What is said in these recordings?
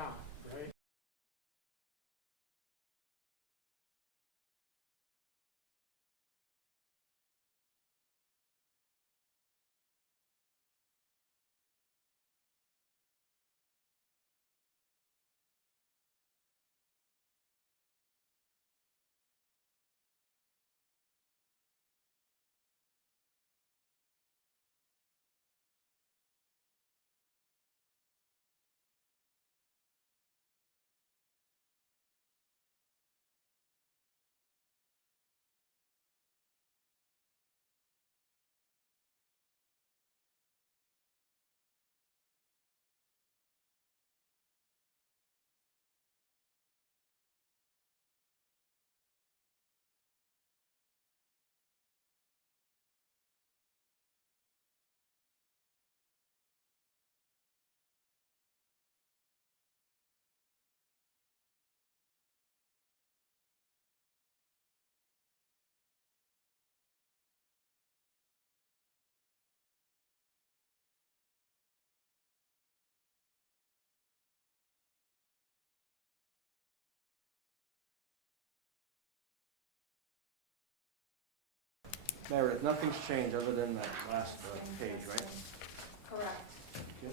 not, right? Meredith, nothing's changed other than that last page, right? Correct. Yep.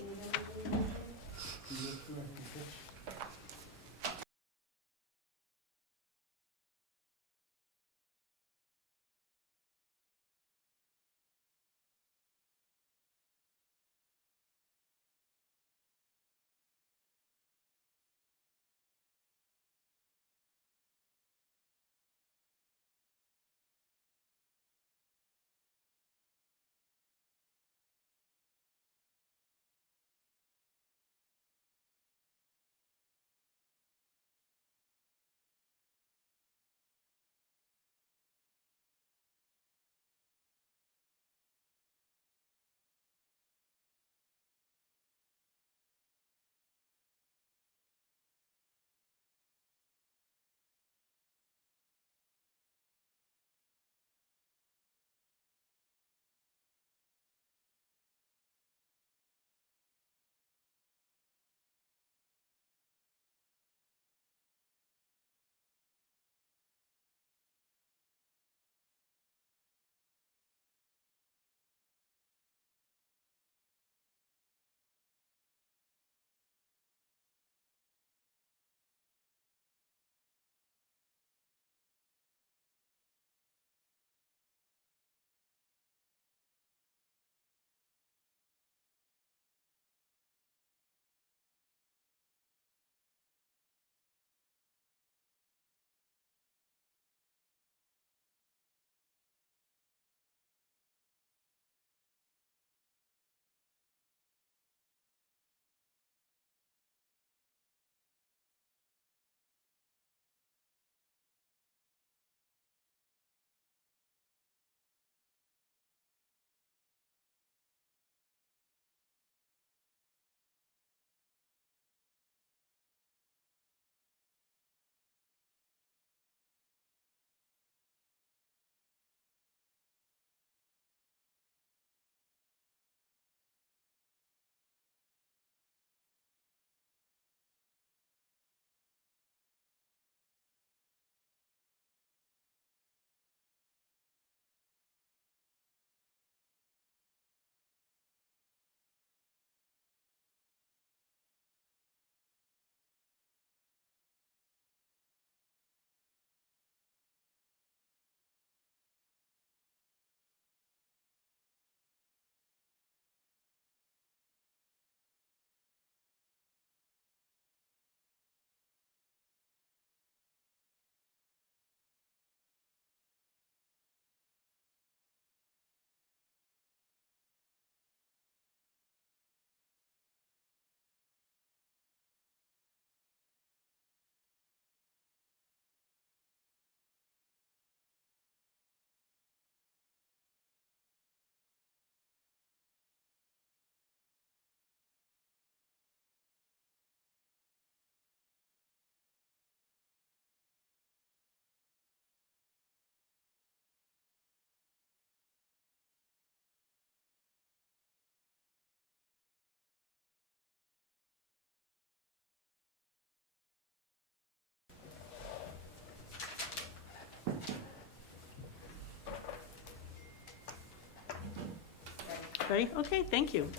Ready? Okay, thank you.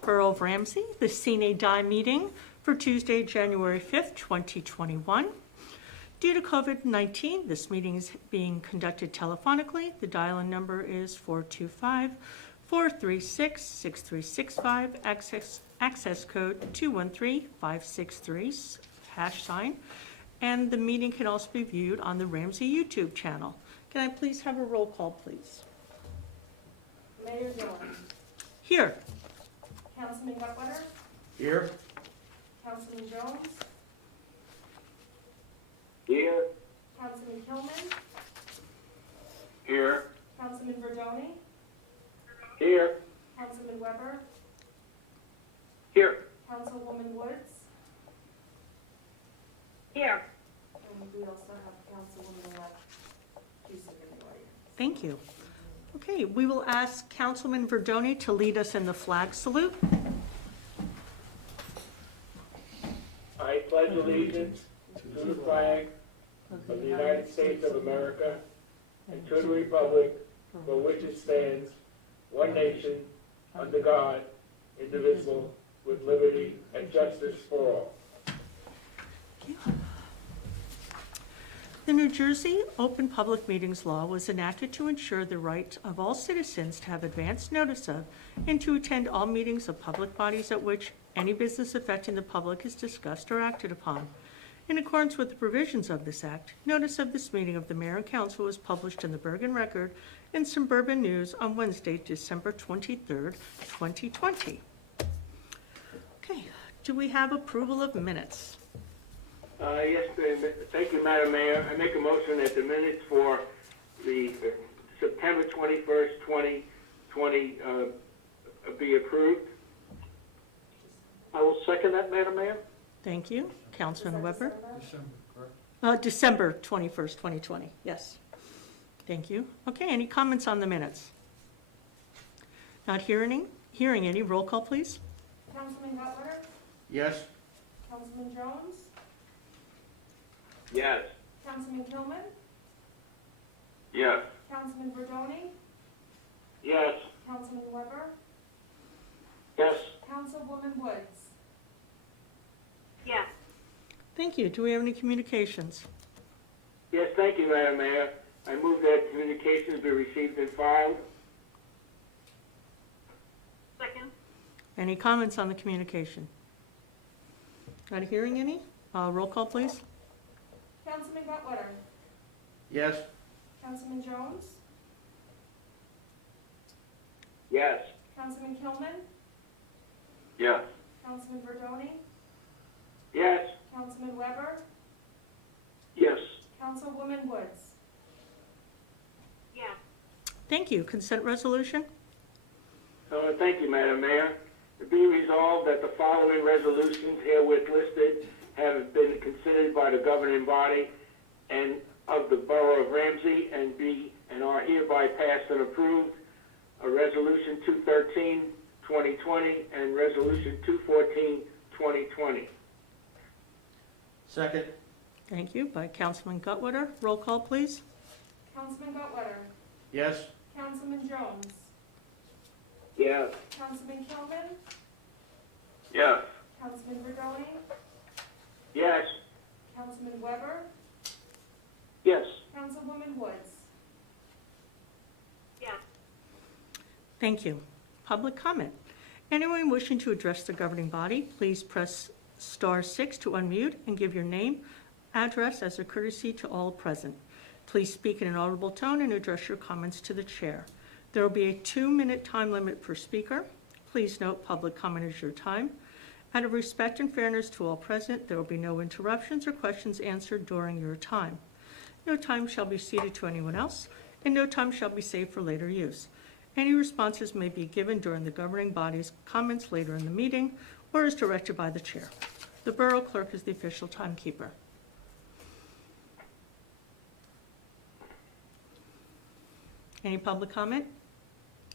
Borough of Ramsey, the Sine meeting for Tuesday, January 5th, 2021. Due to COVID-19, this meeting is being conducted telephonically. The dial-in number is 425-436-6365, access code 213563, #Sine. And the meeting can also be viewed on the Ramsey YouTube channel. Can I please have a roll call, please? Mayor Dillon. Here. Councilman Guttwetter. Here? Councilman Jones. Here. Councilman Kilman. Here. Councilman Verdoni. Here. Councilman Weber. Here. Councilwoman Woods. Here. And we also have Councilwoman-elect Cusick in the audience. Thank you. Okay, we will ask Councilman Verdoni to lead us in the flag salute. I pledge allegiance to the flag of the United States of America and to the republic for which it stands, one nation, under God, indivisible, with liberty and justice for all. The New Jersey Open Public Meetings Law was enacted to ensure the right of all citizens to have advance notice of and to attend all meetings of public bodies at which any business affecting the public is discussed or acted upon. In accordance with the provisions of this act, notice of this meeting of the Mayor and Council was published in the Bergen Record and Suburban News on Wednesday, December 23rd, 2020. Okay, do we have approval of minutes? Yes, thank you, Madam Mayor. I make a motion that the minutes for the September 21st, 2020 be approved. I will second that, Madam Mayor. Thank you. Councilman Weber? December, correct? December 21st, 2020, yes. Thank you. Okay, any comments on the minutes? Not hearing any, roll call, please. Councilman Guttwetter. Yes? Councilman Jones. Yes. Councilman Kilman. Yes. Councilman Verdoni. Yes. Councilman Weber. Yes. Councilwoman Woods. Yes. Thank you. Do we have any communications? Yes, thank you, Madam Mayor. I move that communications be received and filed. Second. Any comments on the communication? Not hearing any? Roll call, please. Councilman Guttwetter. Yes? Councilman Jones. Yes. Councilman Kilman. Yes. Councilman Verdoni. Yes. Councilman Weber. Yes. Councilwoman Woods. Yes. Thank you. Consent resolution? Thank you, Madam Mayor. Be resolved that the following resolutions herewith listed have been considered by the governing body and of the Borough of Ramsey and are hereby passed and approved. Resolution 213, 2020, and Resolution 214, 2020. Second? Thank you. By Councilman Guttwetter. Roll call, please. Councilman Guttwetter. Yes? Councilman Jones. Yes. Councilman Kilman. Yes. Councilman Verdoni. Yes. Councilman Weber. Yes. Councilwoman Woods. Yes. Thank you. Public comment. Anyone wishing to address the governing body, please press *6 to unmute and give your name, address as a courtesy to all present. Please speak in an audible tone and address your comments to the chair. There will be a 2-minute time limit per speaker. Please note public comment is your time. Out of respect and fairness to all present, there will be no interruptions or questions answered during your time. No time shall be ceded to anyone else, and no time shall be saved for later use. Any responses may be given during the governing body's comments later in the meeting or as directed by the chair. The Borough Clerk is the official timekeeper. Any public comment?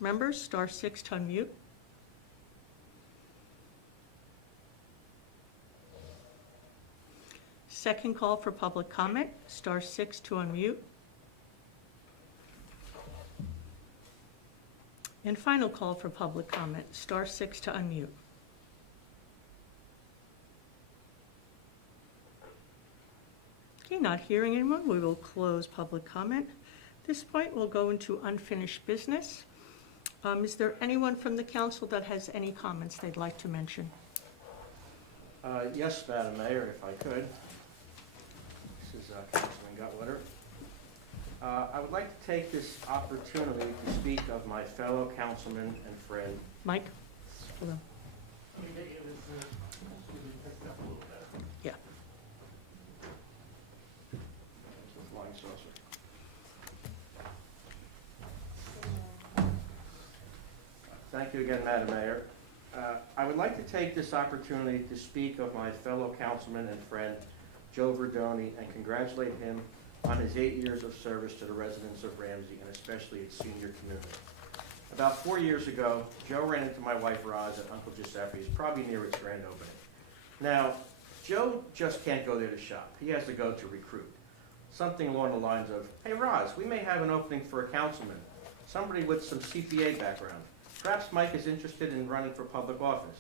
Members, *6 to unmute. Second call for public comment, *6 to unmute. And final call for public comment, star 6 to unmute. Okay, not hearing anyone, we will close public comment. At this point, we'll go into unfinished business. Is there anyone from the council that has any comments they'd like to mention? Yes, Madam Mayor, if I could. This is Councilman Gutwitter. I would like to take this opportunity to speak of my fellow councilman and friend. Mike? Hold on. Yeah. Flying saucer. Thank you again, Madam Mayor. I would like to take this opportunity to speak of my fellow councilman and friend, Joe Verdoni, and congratulate him on his 8 years of service to the residents of Ramsey, and especially its senior community. About 4 years ago, Joe ran into my wife Roz at Uncle Giuseppe's, probably near its grand opening. Now, Joe just can't go there to shop. He has to go to recruit. Something along the lines of, "Hey Roz, we may have an opening for a councilman, somebody with some CPA background. Perhaps Mike is interested in running for public office."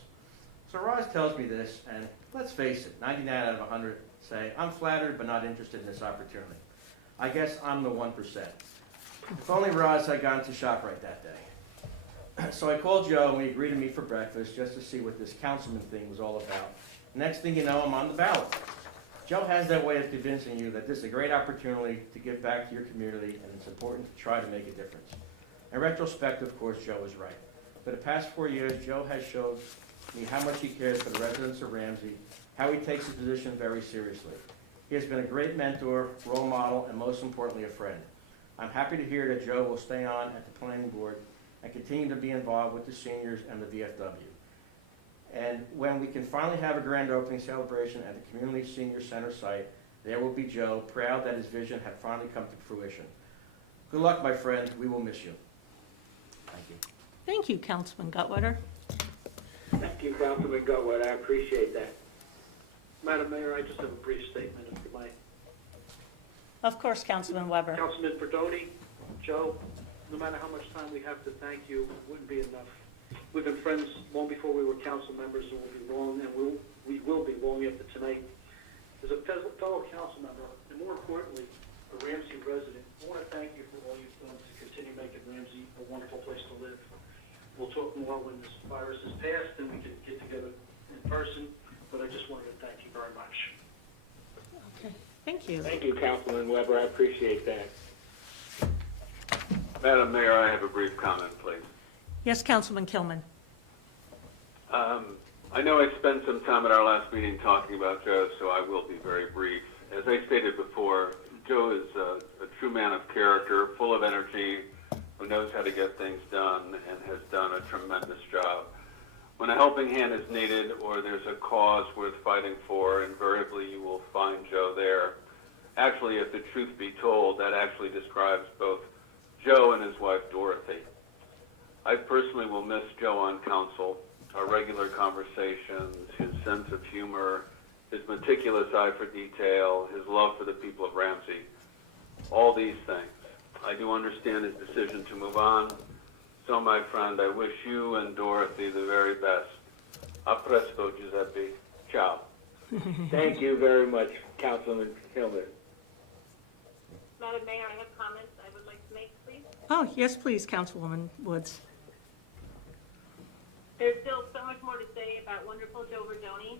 So Roz tells me this, and let's face it, 99 out of 100 say, "I'm flattered but not interested in this opportunity." I guess I'm the 1%. If only Roz had gone to ShopRite that day. So I called Joe, and we agreed to meet for breakfast just to see what this councilman thing was all about. Next thing you know, I'm on the ballot. Joe has that way of convincing you that this is a great opportunity to give back to your community, and it's important to try to make a difference. In retrospect, of course, Joe was right. For the past 4 years, Joe has showed me how much he cares for the residents of Ramsey, how he takes his position very seriously. He has been a great mentor, role model, and most importantly, a friend. I'm happy to hear that Joe will stay on at the planning board and continue to be involved with the seniors and the VFW. And when we can finally have a grand opening celebration at the Community Senior Center site, there will be Joe, proud that his vision had finally come to fruition. Good luck, my friend. We will miss you. Thank you. Thank you, Councilman Gutwitter. Thank you, Councilman Gutwood, I appreciate that. Madam Mayor, I just have a brief statement if you might. Of course, Councilman Weber. Councilman Verdoni, Joe, no matter how much time we have to thank you, it wouldn't be enough. We've been friends long before we were council members, and we'll be long, and we will be long after tonight. As a fellow council member, and more importantly, a Ramsey resident, I want to thank you for all you've done to continue making Ramsey a wonderful place to live. We'll talk more when this virus is passed, and we can get together in person, but I just wanted to thank you very much. Okay, thank you. Thank you, Councilman Weber, I appreciate that. Madam Mayor, I have a brief comment, please. Yes, Councilman Kilman. I know I spent some time at our last meeting talking about Joe, so I will be very brief. As I stated before, Joe is a true man of character, full of energy, who knows how to get things done and has done a tremendous job. When a helping hand is needed or there's a cause worth fighting for, invariably you will find Joe there. Actually, if the truth be told, that actually describes both Joe and his wife, Dorothy. I personally will miss Joe on council, our regular conversations, his sense of humor, his meticulous eye for detail, his love for the people of Ramsey, all these things. I do understand his decision to move on. So, my friend, I wish you and Dorothy the very best. A presto, Giuseppe. Ciao. Thank you very much, Councilman Kilmer. Madam Mayor, I have comments I would like to make, please. Oh, yes, please, Councilwoman Woods. There's still so much more to say about wonderful Joe Verdoni.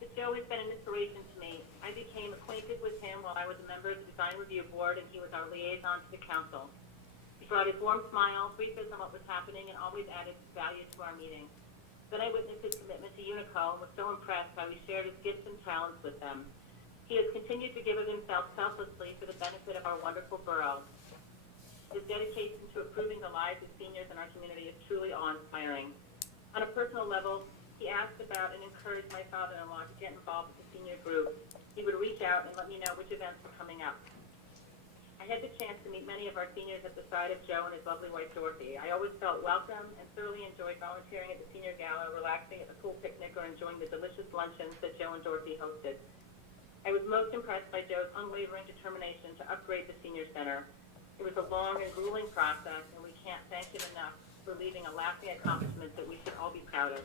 But Joe has been an inspiration to me. I became acquainted with him while I was a member of the Design Review Board, and he was our liaison to the council. He brought his warm smile, briefed us on what was happening, and always added value to our meetings. Then I witnessed his commitment to Unico and was so impressed how he shared his gifts and talents with them. He has continued to give of himself selflessly for the benefit of our wonderful borough. His dedication to improving the lives of seniors in our community is truly awe-inspiring. On a personal level, he asked about and encouraged my father-in-law to get involved with the senior group. He would reach out and let me know which events were coming up. I had the chance to meet many of our seniors at the side of Joe and his lovely wife, Dorothy. I always felt welcome and thoroughly enjoyed volunteering at the senior gala, relaxing at the pool picnic, or enjoying the delicious luncheons that Joe and Dorothy hosted. I was most impressed by Joe's unwavering determination to upgrade the senior center. It was a long and grueling process, and we can't thank him enough for leaving a lasting accomplishment that we should all be proud of.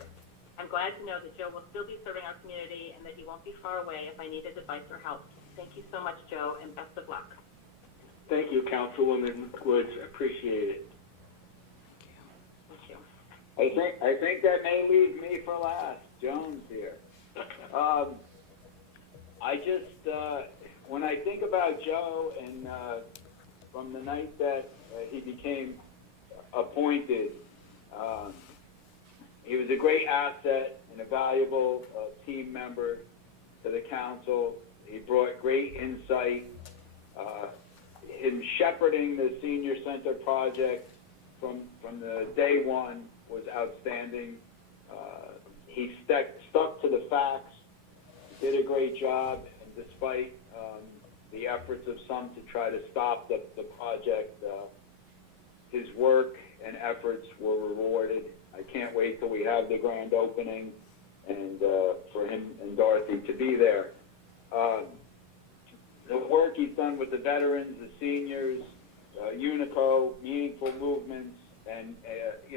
I'm glad to know that Joe will still be serving our community and that he won't be far away if I need his advice or help. Thank you so much, Joe, and best of luck. Thank you, Councilwoman Woods. Appreciate it. Thank you. I think that may leave me for last. Jones here. I just, when I think about Joe and from the night that he became appointed, he was a great asset and a valuable team member to the council. He brought great insight. Him shepherding the senior center project from the day one was outstanding. He stuck to the facts, did a great job, and despite the efforts of some to try to stop the project, his work and efforts were rewarded. I can't wait till we have the grand opening and for him and Dorothy to be there. The work he's done with the veterans, the seniors, Unico, meaningful movements, and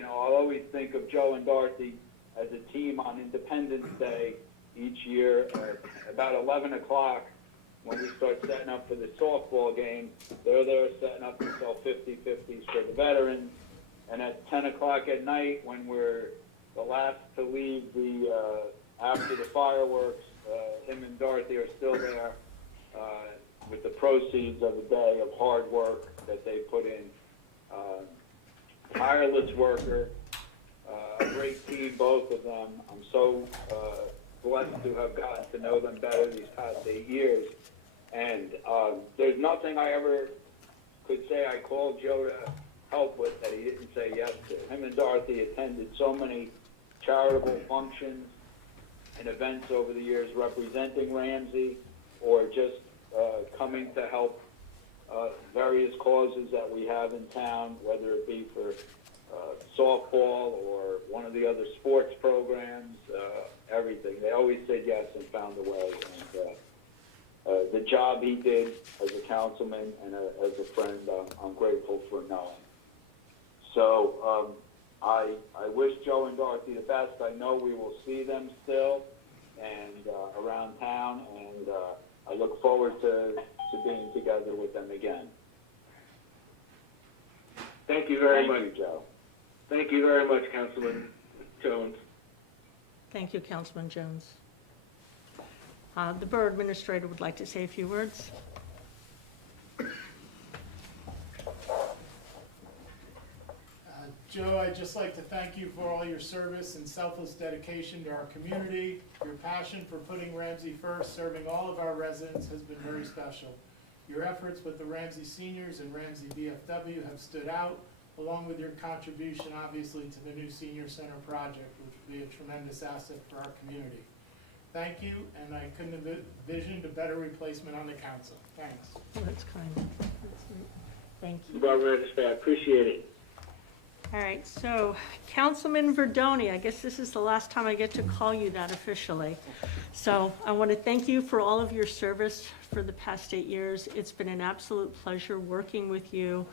I'll always think of Joe and Dorothy as a team on Independence Day each year at about 11 o'clock when we start setting up for the softball game. They're there setting up to sell 50/50s for the veterans. And at 10 o'clock at night, when we're the last to leave after the fireworks, him and Dorothy are still there with the proceeds of a day of hard work that they put in. Tireless worker, a great team, both of them. I'm so blessed to have gotten to know them better these past 8 years. And there's nothing I ever could say I called Joe to help with that he didn't say yes to. Him and Dorothy attended so many charitable functions and events over the years representing Ramsey or just coming to help various causes that we have in town, whether it be for softball or one of the other sports programs, everything. They always said yes and found a way. And the job he did as a councilman and as a friend, I'm grateful for knowing. So I wish Joe and Dorothy the best. I know we will see them still and around town, and I look forward to being together with them again. Thank you very much. Thank you, Joe. Thank you very much, Councilman Jones. Thank you, Councilman Jones. The Borough Administrator would like to say a few words. Joe, I'd just like to thank you for all your service and selfless dedication to our community. Your passion for putting Ramsey first, serving all of our residents, has been very special. Your efforts with the Ramsey Seniors and Ramsey VFW have stood out, along with your contribution, obviously, to the new Senior Center project, which will be a tremendous asset for our community. Thank you, and I couldn't have envisioned a better replacement on the council. Thanks. Oh, that's kind. That's sweet. Thank you. Barbara, I appreciate it. All right, so Councilman Verdoni, I guess this is the last time I get to call you that officially. So I want to thank you for all of your service for the past 8 years. It's been an absolute pleasure working with you.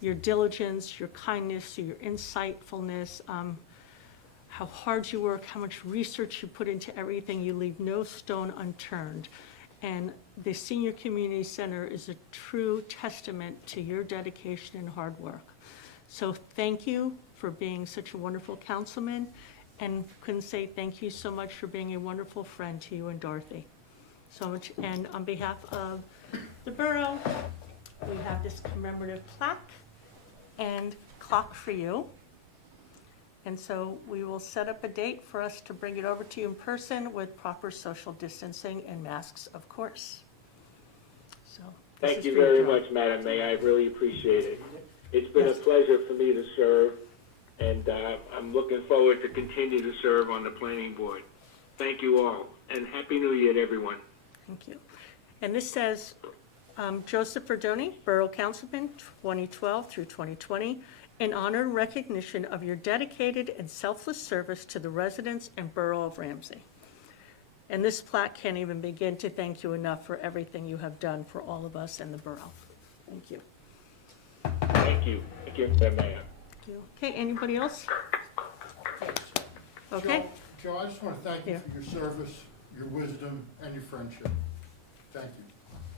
Your diligence, your kindness, your insightfulness, how hard you work, how much research you put into everything. You leave no stone unturned. And the Senior Community Center is a true testament to your dedication and hard work. So thank you for being such a wonderful councilman, and couldn't say thank you so much for being a wonderful friend to you and Dorothy. So much, and on behalf of the borough, we have this commemorative plaque and clock for you. And so we will set up a date for us to bring it over to you in person with proper social distancing and masks, of course. So this Thank is you for your very job. much, Madam Mayor. I really appreciate it. It's been a pleasure for me to serve, and I'm looking forward to continue to serve on the planning board. Thank you all, and Happy New Year to everyone. Thank you. And this says, Joseph Verdoni, Borough Councilman, 2012 through 2020, in honor and recognition of your dedicated and selfless service to the residents and Borough of Ramsey. And this plaque can't even begin to thank you enough for everything you have done for all of us and the borough. Thank you. Thank you. Thank you, Madam Mayor. you. Okay, anybody else? Okay, Joe, I just want to thank you Yeah. for your service, your wisdom, and your friendship. Thank you.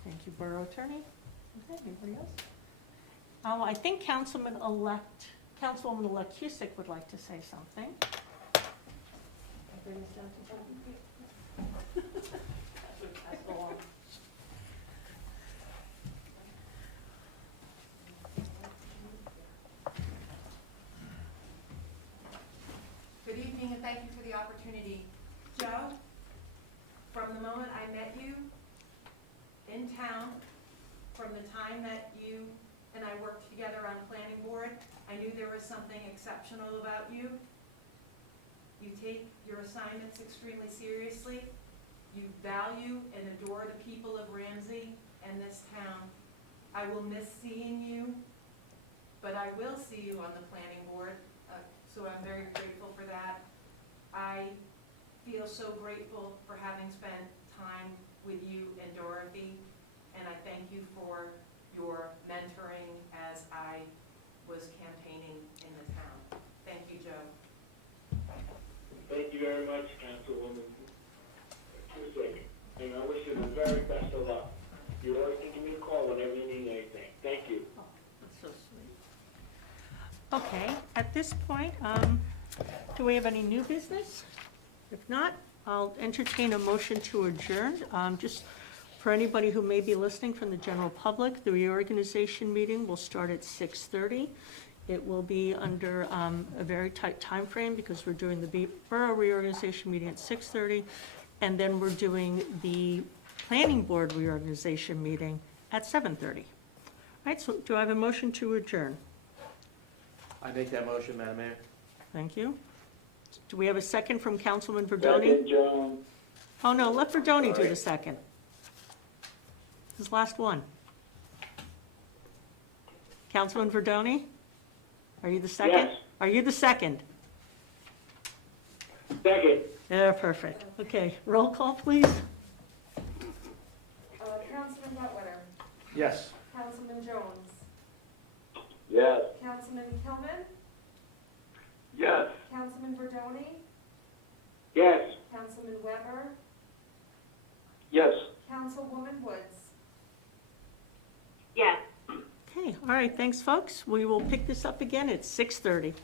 thank you, Borough Attorney. Okay, anybody else? I think Councilwoman-elect Cusick would like to say something. Bring this down to the podium. Pass it along. Good evening, and thank you for the opportunity. Joe, from the moment I met you in town, from the time that you and I worked together on planning board, I knew there was something exceptional about you. You take your assignments extremely seriously. You value and adore the people of Ramsey and this town. I will miss seeing you, but I will see you on the planning board. So I'm very grateful for that. I feel so grateful for having spent time with you and Dorothy, and I thank you for your mentoring as I was campaigning in the town. Thank you, Joe. Thank you very much, Councilwoman Cusick, and I wish you the very best of luck. You always can give me a call whenever you need anything. Thank you. Oh, that's so sweet. Okay, at this point, do we have any new business? If not, I'll entertain a motion to adjourn. Just for anybody who may be listening from the general public, the reorganization meeting will start at 6:30. It will be under a very tight time frame because we're doing the borough reorganization meeting at 6:30, and then we're doing the planning board reorganization meeting at 7:30. All right, so do I have a motion to adjourn? I make that motion, Madam Mayor. Thank you. Do we have a second from Councilman Verdoni? Second, Joe. Oh, no, let Verdoni do the second. His last one. Councilman Verdoni? Are you the second? Yes. Are you the second? Second. Yeah, perfect. Okay, roll call, please. Councilman Duttwetter, Yes. Councilman Jones, Yes. Councilman Kilman, Yes. Councilman Verdoni, Yes. Councilman Weber, Yes. Councilwoman Woods. Yes. Okay, all right, thanks, folks. We will pick this up again at 6:30.